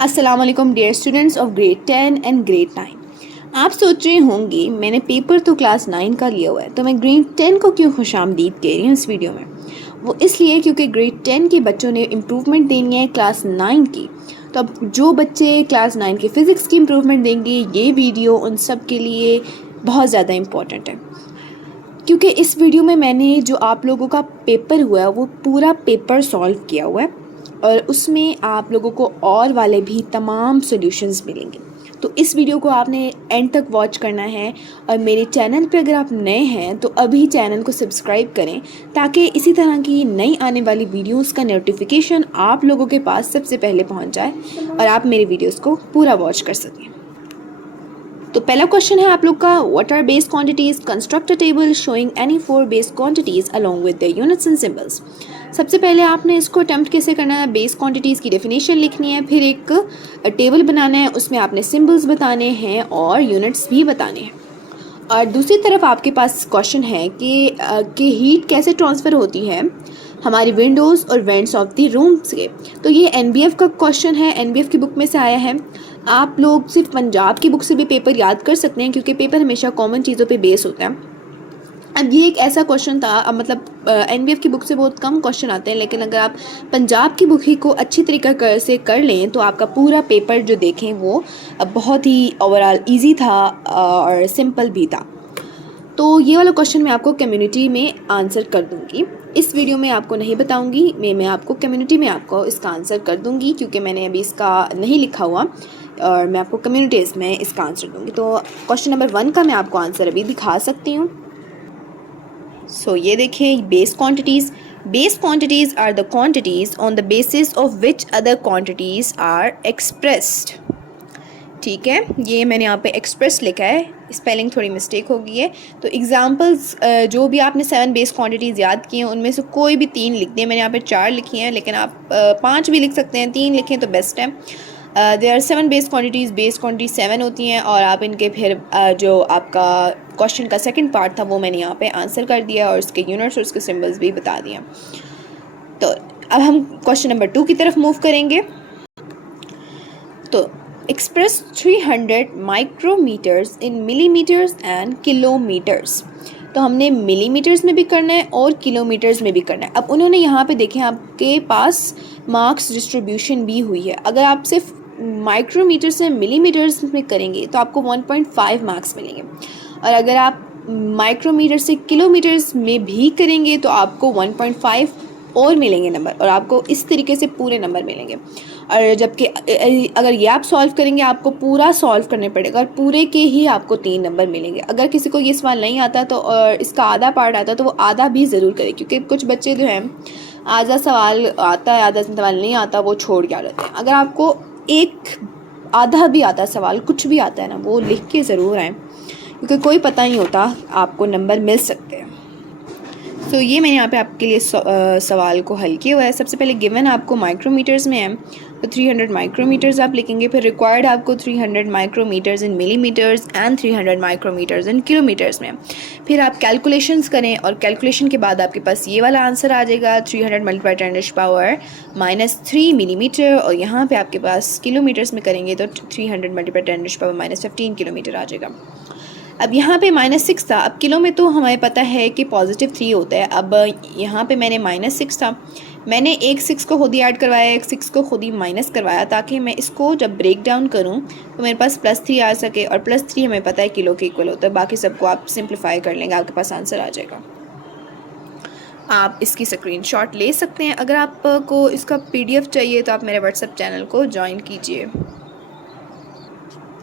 अस्सलाम वालेकुम dear students of grade 10 and grade 9। आप सोच रहे होंगे मैंने पेपर तो क्लास 9 का लिया हुआ है तो मैं ग्रेड 10 को क्यों खुशामदीद कह रही हूँ इस वीडियो में। वो इसलिए क्योंकि ग्रेड 10 के बच्चों ने इम्प्रूवमेंट देनी है क्लास 9 की। तो अब जो बच्चे क्लास 9 के फ़िज़िक्स की इम्प्रूवमेंट देंगे ये वीडियो उन सब के लिए बहुत ज़्यादा इम्पॉर्टेंट है, क्योंकि इस वीडियो में मैंने जो आप लोगों का पेपर हुआ है वो पूरा पेपर सॉल्व किया हुआ है और उसमें आप लोगों को और वाले भी तमाम सॉल्यूशंस मिलेंगे। तो इस वीडियो को आपने एंड तक वॉच करना है और मेरे चैनल पे अगर आप नए हैं तो अभी चैनल को सब्सक्राइब करें ताकि इसी तरह की नई आने वाली वीडियोस का नोटिफिकेशन आप लोगों के पास सबसे पहले पहुंच जाए और आप मेरे वीडियोस को पूरा वॉच कर सकें। तो पहला क्वेश्चन है आप लोग का, what are base quantities, construct a table showing any four base quantities along with the units and symbols. सबसे पहले आपने इसको अटेम्प्ट कैसे करना है, बेस क्वांटिटीज़ की डेफिनेशन लिखनी है, फिर एक टेबल बनाना है, उसमें आपने सिंबल्स बताने हैं और यूनिट्स भी बताने हैं। और दूसरी तरफ आपके पास क्वेश्चन है कि हीट कैसे ट्रांसफ़र होती है हमारी विंडोज़ और वेंट्स ऑफ द रूम्स के। तो ये एनबीएफ का क्वेश्चन है, एनबीएफ की बुक में से आया है। आप लोग सिर्फ पंजाब की बुक से भी पेपर याद कर सकते हैं क्योंकि पेपर हमेशा कॉमन चीज़ों पे बेस होता है। अब ये एक ऐसा क्वेश्चन था, अब मतलब एनबीएफ की बुक से बहुत कम क्वेश्चन आते हैं, लेकिन अगर आप पंजाब की बुक ही को अच्छी तरीक़ा से कर लें तो आपका पूरा पेपर जो देखें वो बहुत ही ओवरऑल इजी था और सिंपल भी था। तो ये वाला क्वेश्चन मैं आपको कम्युनिटी में आंसर कर दूंगी, इस वीडियो में आपको नहीं बताऊंगी, मैं आपको कम्युनिटी में आपको इसका आंसर कर दूंगी क्योंकि मैंने अभी इसका नहीं लिखा हुआ और मैं आपको कम्युनिटीज़ में इसका आंसर दूंगी। तो क्वेश्चन नंबर 1 का मैं आपको आंसर अभी दिखा सकती हूँ। सो ये देखिए, base quantities are the quantities on the basis of which other quantities are expressed. ठीक है, ये मैंने यहाँ पे एक्सप्रेस लिखा है, स्पेलिंग थोड़ी मिस्टेक हो गई है। तो एग्जांपल्स जो भी आपने 7 बेस क्वांटिटीज़ याद की हैं उनमें से कोई भी 3 लिख दें। मैंने यहाँ पे 4 लिखी हैं, लेकिन आप 5 भी लिख सकते हैं, 3 लिखें तो बेस्ट है। देयर आर 7 बेस क्वांटिटी 7 होती हैं और आप इनके फिर जो आपका क्वेश्चन का सेकंड पार्ट था वो मैंने यहाँ पे आंसर कर दिया और उसके यूनिट्स और उसके सिंबल्स भी बता दिए। तो अब हम क्वेश्चन नंबर 2 की तरफ मूव करेंगे। तो express 300 micrometres in millimetres and kilometres. तो हमने मिलीमीटर्स में भी करना है और किलोमीटर्स में भी करना है। अब उन्होंने यहाँ पे देखें आपके पास मार्क्स डिस्ट्रीब्यूशन भी हुई है। अगर आप सिर्फ माइक्रोमीटर से मिलीमीटर्स में करेंगे तो आपको 1.5 मार्क्स मिलेंगे और अगर आप माइक्रोमीटर से किलोमीटर्स में भी करेंगे तो आपको 1.5 और मिलेंगे नंबर और आपको इस तरीके से पूरे नंबर मिलेंगे। और जबकि अगर ये आप सॉल्व करेंगे आपको पूरा सॉल्व करने पड़ेगा और पूरे के ही आपको 3 नंबर मिलेंगे। अगर किसी को ये सवाल नहीं आता तो और इसका आधा पार्ट आता तो वो आधा भी ज़रूर करे, क्योंकि कुछ बच्चे जो हैं आधा सवाल आता है आधा सवाल नहीं आता वो छोड़ के आ जाते हैं। अगर आपको एक आधा भी आता है सवाल, कुछ भी आता है ना, वो लिख के ज़रूर आएँ क्योंकि कोई पता नहीं होता, आपको नंबर मिल सकते हैं। तो ये मैंने यहाँ पे आपके लिए सवाल को हल किया हुआ है। सबसे पहले गिवन आपको माइक्रोमीटर्स में है तो 300 माइक्रोमीटर्स आप लिखेंगे, फिर रिक्वायर्ड आपको 300 micrometres in millimetres and 300 micrometres in kilometres में। फिर आप कैलकुलेशंस करें और कैलकुलेशन के बाद आपके पास ये वाला आंसर आ जाएगा, 300 मल्टीप्लाई 10⁻³ मिलीमीटर, और यहाँ पे आपके पास किलोमीटर्स में करेंगे तो 300 मल्टीप्लाई 10⁻15 किलोमीटर आ जाएगा। अब यहाँ पे -6 था, अब किलो में तो हमें पता है कि +3 होता है। अब यहाँ पे मैंने -6 था, मैंने एक 6 को खुद ही ऐड करवाया, एक 6 को खुद ही माइनस करवाया ताकि मैं इसको जब ब्रेक डाउन करूँ तो मेरे पास +3 आ सके, और +3 हमें पता है किलो के इक्वल होता है। बाकी सबको आप सिंप्लीफाई कर लेंगे, आपके पास आंसर आ जाएगा। आप इसकी स्क्रीनशॉट ले सकते हैं। अगर आपको इसका PDF चाहिए तो आप मेरे व्हाट्सएप चैनल को ज्वाइन कीजिए।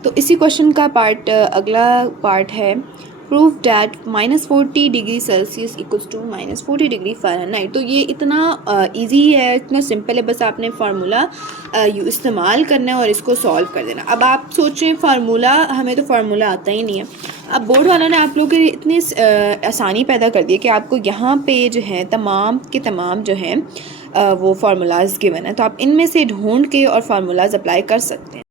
तो इसी क्वेश्चन का अगला पार्ट है, prove that -40 degree Celsius equals to -40 degree Fahrenheit. तो ये इतना इजी है, इतना सिंपल है, बस आपने फार्मूला इस्तेमाल करना है और इसको सॉल्व कर देना। अब आप सोच रहे हैं फार्मूला, हमें तो फार्मूला आता ही नहीं है। अब बोर्ड वालों ने आप लोगों के लिए इतनी आसानी पैदा कर दी है कि आपको यहाँ पे जो है तमाम के तमाम जो हैं वो फार्मूलाज गिवन है, तो आप इनमें से ढूंढ के और फार्मूलाज अप्लाई कर सकते हैं।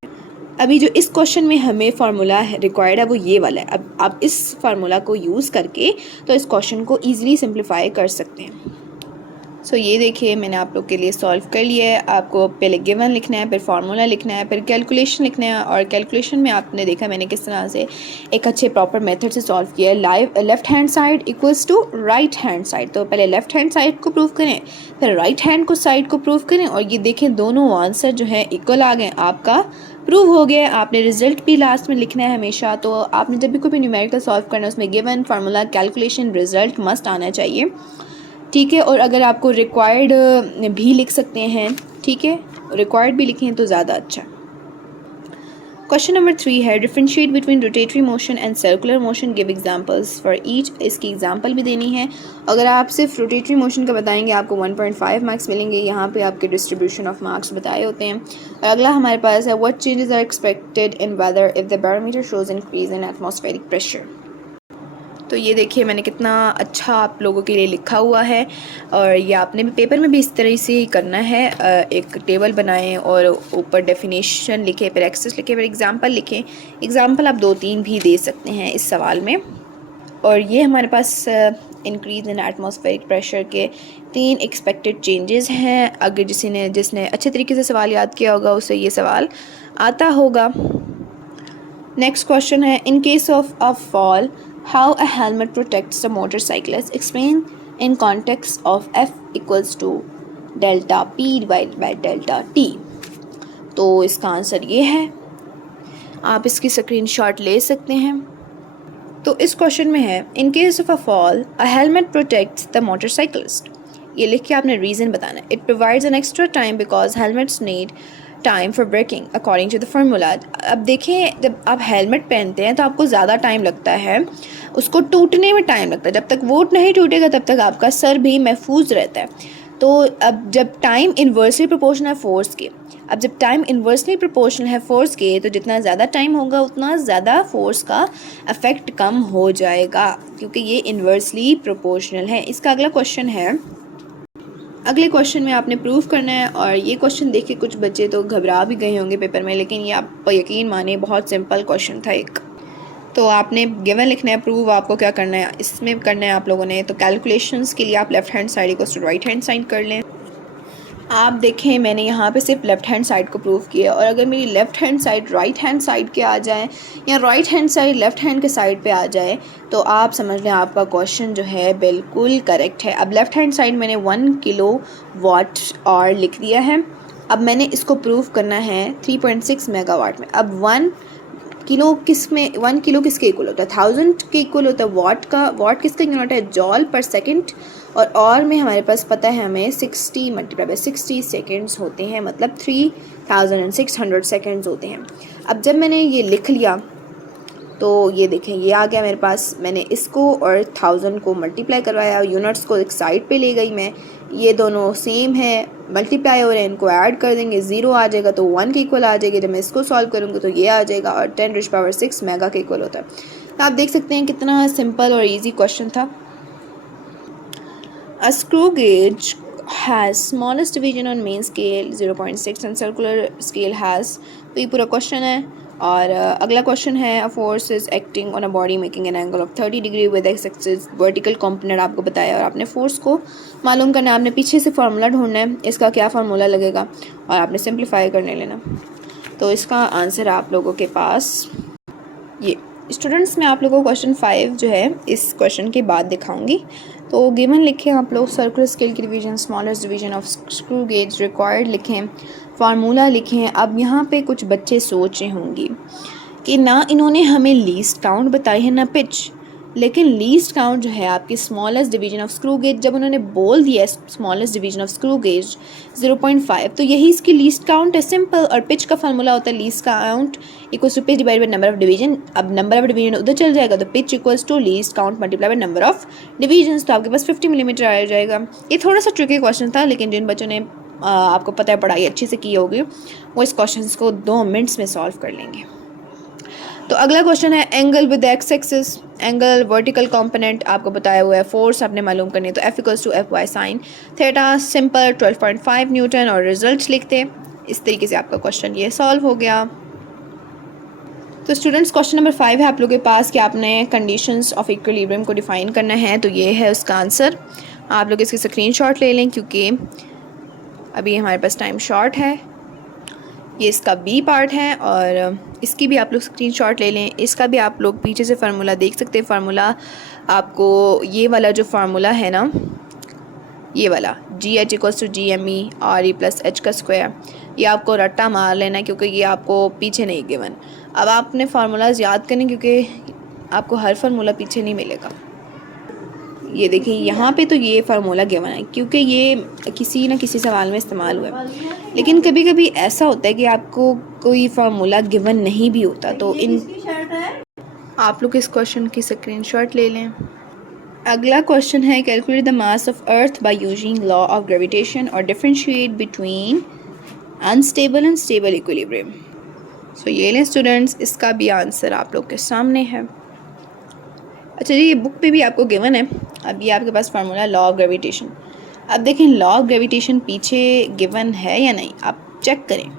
अभी जो इस क्वेश्चन में हमें फार्मूला रिक्वायर्ड है वो ये वाला है। अब आप इस फार्मूला को यूज़ करके तो इस क्वेश्चन को ईज़िली सिंप्लीफाई कर सकते हैं। सो ये देखिए मैंने आप लोग के लिए सॉल्व कर लिया है। आपको पहले गिवन लिखना है, फिर फार्मूला लिखना है, फिर कैलकुलेशन लिखना है। और कैलकुलेशन में आपने देखा मैंने किस तरह से एक अच्छे प्रॉपर मेथड से सॉल्व किया है। Left hand side equals to right hand side, तो पहले लेफ्ट हैंड साइड को प्रूव करें, फिर राइट हैंड को साइड को प्रूव करें, और ये देखें दोनों आंसर जो है इक्वल आ गए, आपका प्रूव हो गया। आपने रिजल्ट भी लास्ट में लिखना है हमेशा। तो आपने जब भी कोई भी न्यूमेरिकल सॉल्व करना है उसमें given, formula, calculation, result must आना चाहिए, ठीक है। और अगर आपको रिक्वायर्ड भी लिख सकते हैं, ठीक है, रिक्वायर्ड भी लिखें तो ज़्यादा अच्छा। क्वेश्चन नंबर 3 है differentiate between rotatory motion and circular motion, give examples for each. इसकी एग्जांपल भी देनी है। अगर आप सिर्फ रोटेटरी मोशन का बताएंगे आपको 1.5 मार्क्स मिलेंगे। यहाँ पे आपके डिस्ट्रीब्यूशन ऑफ मार्क्स बताए होते हैं। और अगला हमारे पास है what changes are expected in weather if the barometer shows increase in atmospheric pressure. तो ये देखिए मैंने कितना अच्छा आप लोगों के लिए लिखा हुआ है। और ये आपने भी पेपर में भी इस तरह से ही करना है। एक टेबल बनाएं और ऊपर डेफिनेशन लिखें, फिर एक्सेस लिखें, फिर एग्जांपल लिखें। एग्जांपल आप 2-3 भी दे सकते हैं इस सवाल में। और ये हमारे पास इंक्रीज इन एटमॉस्फेरिक प्रेशर के 3 एक्सपेक्टेड चेंजेस हैं। अगर जिसने अच्छे तरीके से सवाल याद किया होगा उसे ये सवाल आता होगा। नेक्स्ट क्वेश्चन है in case of a fall how a helmet protects the motorcyclist, explain in context of F equals to delta P divided by delta T। तो इसका आंसर ये है, आप इसकी स्क्रीनशॉट ले सकते हैं। तो इस क्वेश्चन में है in case of a fall a helmet protects the motorcyclist. ये लिख के आपने रीज़न बताना है। It provides an extra time because helmets need time for breaking according to the formula. अब देखें जब आप हेलमेट पहनते हैं तो आपको ज़्यादा टाइम लगता है, उसको टूटने में टाइम लगता है। जब तक वो नहीं टूटेगा तब तक आपका सर भी महफूज रहता है। तो अब जब टाइम इन्वर्सली प्रोपोर्शनल है फोर्स के, अब जब टाइम इन्वर्सली प्रोपोर्शनल है फोर्स के तो जितना ज़्यादा टाइम होगा उतना ज़्यादा फोर्स का इफेक्ट कम हो जाएगा, क्योंकि ये इन्वर्सली प्रोपोर्शनल है। इसका अगला क्वेश्चन है, अगले क्वेश्चन में आपने प्रूव करना है। और ये क्वेश्चन देख के कुछ बच्चे तो घबरा भी गए होंगे पेपर में, लेकिन ये आप यकीन माने बहुत सिंपल क्वेश्चन था एक। तो आपने गिवन लिखना है, प्रूव आपको क्या करना है इसमें करना है आप लोगों ने। तो कैलकुलेशंस के लिए आप left hand side equals to right hand side कर लें। आप देखें मैंने यहाँ पे सिर्फ लेफ़्ट हैंड साइड को प्रूव किया, और अगर मेरी left hand side right hand side के आ जाए या right hand side left hand के साइड पे आ जाए तो आप समझ लें आपका क्वेश्चन जो है बिल्कुल करेक्ट है। अब लेफ़्ट हैंड साइड मैंने 1 किलो वाट और लिख दिया है। अब मैंने इसको प्रूव करना है 3.6 मेगावाट में। अब 1 किलो किसके इक्वल होता है? 1000 के इक्वल होता है। वाट किसका यूनिट है? जॉल पर सेकंड। और में हमारे पास पता है हमें 60 मल्टीप्लाई बाय 60 सेकेंड्स होते हैं, मतलब 3600 सेकेंड्स होते हैं। अब जब मैंने ये लिख लिया तो ये देखें ये आ गया मेरे पास। मैंने इसको और 1000 को मल्टीप्लाई करवाया, यूनिट्स को एक साइड पे ले गई मैं, ये दोनों सेम है, मल्टीप्लाई हो रहे हैं, इनको ऐड कर देंगे, 0 आ जाएगा तो 1 के इक्वल आ जाएगी। जब मैं इसको सॉल्व करूँगी तो ये आ जाएगा, और 10⁻6 मेगा के इक्वल होता है। तो आप देख सकते हैं कितना सिंपल और ईजी क्वेश्चन था। A screw gauge has smallest division on main scale 0.6 and circular scale has, तो ये पूरा क्वेश्चन है। और अगला क्वेश्चन है a force is acting on a body making an angle of 30 degree with x axis vertical component आपको बताया, और आपने फोर्स को मालूम करना है। आपने पीछे से फार्मूला ढूंढना है, इसका क्या फार्मूला लगेगा, और आपने सिंप्लीफाई करने लेना। तो इसका आंसर आप लोगों के पास ये स्टूडेंट्स में आप लोगों को क्वेश्चन 5 जो है इस क्वेश्चन के बाद दिखाऊंगी। तो गिवन लिखें आप लोग, सर्कुलर स्केल की division, smallest division of screw gauge, required लिखें, फार्मूला लिखें। अब यहाँ पे कुछ बच्चे सोच रहे होंगे कि ना इन्होंने हमें लीस्ट काउंट बताई है ना पिच, लेकिन लीस्ट काउंट जो है आपकी smallest division of screw gauge, जब उन्होंने बोल दिया smallest division of screw gauge 0.5 तो यही इसकी लीस्ट काउंट है, सिंपल। और पिच का फार्मूला होता है least count equals to pitch divide by number of division. अब नंबर ऑफ डिवीजन उधर चल जाएगा तो pitch equals to least count multiply by number of division, तो आपके पास 50 मिलीमीटर आ जाएगा। ये थोड़ा सा ट्रिकी क्वेश्चन था, लेकिन जिन बच्चों ने आपको पता है पढ़ाई अच्छी से की होगी वो इस क्वेश्चन को 2 मिनट्स में सॉल्व कर लेंगे। तो अगला क्वेश्चन है angle with x axis, angle vertical component आपको बताया हुआ है, फोर्स आपने मालूम करनी है तो F equals to FY sine theta, simple 12.5 newton, और रिजल्ट्स लिखते। इस तरीके से आपका क्वेश्चन ये सॉल्व हो गया। तो स्टूडेंट्स क्वेश्चन नंबर 5 है आप लोगों के पास कि आपने कंडीशंस ऑफ इक्विलिब्रियम को डिफाइन करना है, तो ये है उसका आंसर। आप लोग इसकी स्क्रीनशॉट ले लें क्योंकि अभी हमारे पास टाइम शॉर्ट है। ये इसका बी पार्ट है और इसकी भी आप लोग स्क्रीनशॉट ले लें। इसका भी आप लोग पीछे से फार्मूला देख सकते हैं। फार्मूला आपको ये वाला जो फार्मूला है ना, ये वाला GH=GME+H², ये आपको रट्टा मार लेना है क्योंकि ये आपको पीछे नहीं गिवन। अब आपने फार्मूलाज याद करें क्योंकि आपको हर फार्मूला पीछे नहीं मिलेगा। ये देखिए यहाँ पे तो ये फार्मूला गिवन है क्योंकि ये किसी न किसी सवाल में इस्तेमाल हुआ है, लेकिन कभी कभी ऐसा होता है कि आपको कोई फार्मूला गिवन नहीं भी होता। तो इन आप लोग इस क्वेश्चन की स्क्रीनशॉट ले लें। अगला क्वेश्चन है calculate the mass of earth by using law of gravitation और differentiate between unstable and stable equilibrium. So ये लें स्टूडेंट्स, इसका भी आंसर आप लोग के सामने है। अच्छा जी, ये बुक पे भी आपको गिवन है। अब ये आपके पास फार्मूला लॉ ऑफ ग्रेविटेशन। अब देखें लॉ ऑफ ग्रेविटेशन पीछे गिवन है या नहीं, आप चेक करें।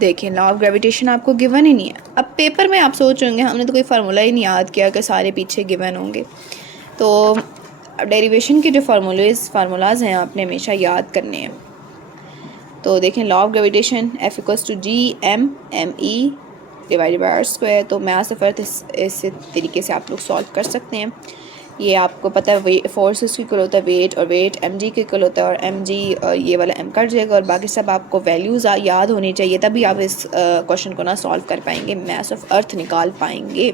देखें लॉ ऑफ ग्रेविटेशन आपको गिवन ही नहीं है। अब पेपर में आप सोच होंगे हमने तो कोई फार्मूला ही नहीं याद किया कि सारे पीछे गिवन होंगे। तो डेरिवेशन के जो फार्मूलाज हैं आपने हमेशा याद करने हैं। तो देखें लॉ ऑफ ग्रेविटेशन F=G(m)(m)E/r²। तो मास ऑफ अर्थ इस तरीके से आप लोग सॉल्व कर सकते हैं। ये आपको पता है फोर्सेस की इक्वल होता है वेट, और वेट mg के इक्वल होता है, और mg ये वाला m कट जाएगा और बाकी सब आपको वैल्यूज़ याद होनी चाहिए, तभी आप इस क्वेश्चन को ना सॉल्व कर पाएंगे, मास ऑफ अर्थ निकाल पाएंगे।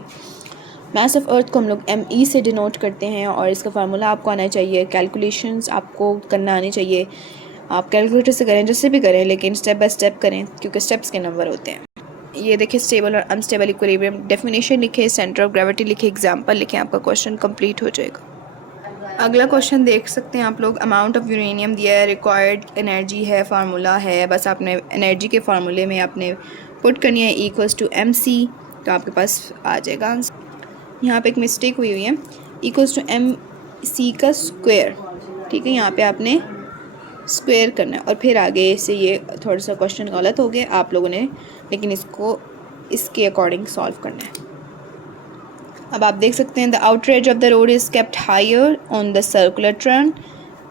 मास ऑफ अर्थ को हम लोग me से डिनोट करते हैं और इसका फार्मूला आपको आना चाहिए। कैलकुलेशंस आपको करना आनी चाहिए। आप कैलकुलेटर से करें, जिससे भी करें, लेकिन स्टेप बाय स्टेप करें क्योंकि स्टेप्स के नंबर होते हैं। ये देखिए स्टेबल और अनस्टेबल इक्विलिब्रियम, डेफिनेशन लिखे, सेंटर ऑफ ग्रेविटी लिखे, एग्जांपल लिखे, आपका क्वेश्चन कंप्लीट हो जाएगा। अगला क्वेश्चन देख सकते हैं आप लोग। अमाउंट ऑफ यूरेनियम दिया है, रिक्वायर्ड एनर्जी है, फार्मूला है। बस आपने एनर्जी के फार्मूले में आपने पुट करनी है E=mc, तो आपके पास आ जाएगा आंसर। यहाँ पे एक मिस्टेक हुई है, E=mc²। ठीक है, यहाँ पे आपने स्क्वायर करना है और फिर आगे से ये थोड़ा सा क्वेश्चन गलत हो गया आप लोगों ने, लेकिन इसको इसके अकॉर्डिंग सॉल्व करना है। अब आप देख सकते हैं the outer edge of the road is kept higher on the circular turn,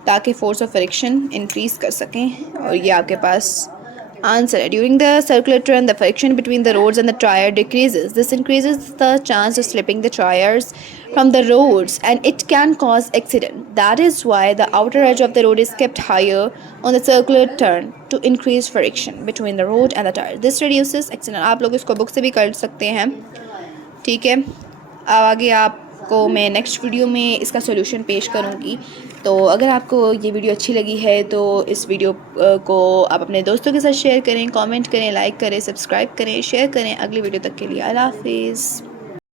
ताकि फोर्स ऑफ फ्रिक्शन इंक्रीज कर सकें, और ये आपके पास आंसर है। During the circular turn the friction between the roads and the tyre decreases, this increases the chance of slipping the tyres from the roads and it can cause accident. That is why the outer edge of the road is kept higher on the circular turn to increase friction between the road and the tire. This reduces accident. आप लोग इसको book से भी कर सकते हैं। ठीक है, अब आगे आपको मैं नेक्स्ट वीडियो में इसका सोल्यूशन पेश करूँगी। तो अगर आपको ये वीडियो अच्छी लगी है तो इस वीडियो को आप अपने दोस्तों के साथ शेयर करें, कमेंट करें, लाइक करें, सब्सक्राइब करें, शेयर करें। अगली वीडियो तक के लिए अल्लाह हाफिज़।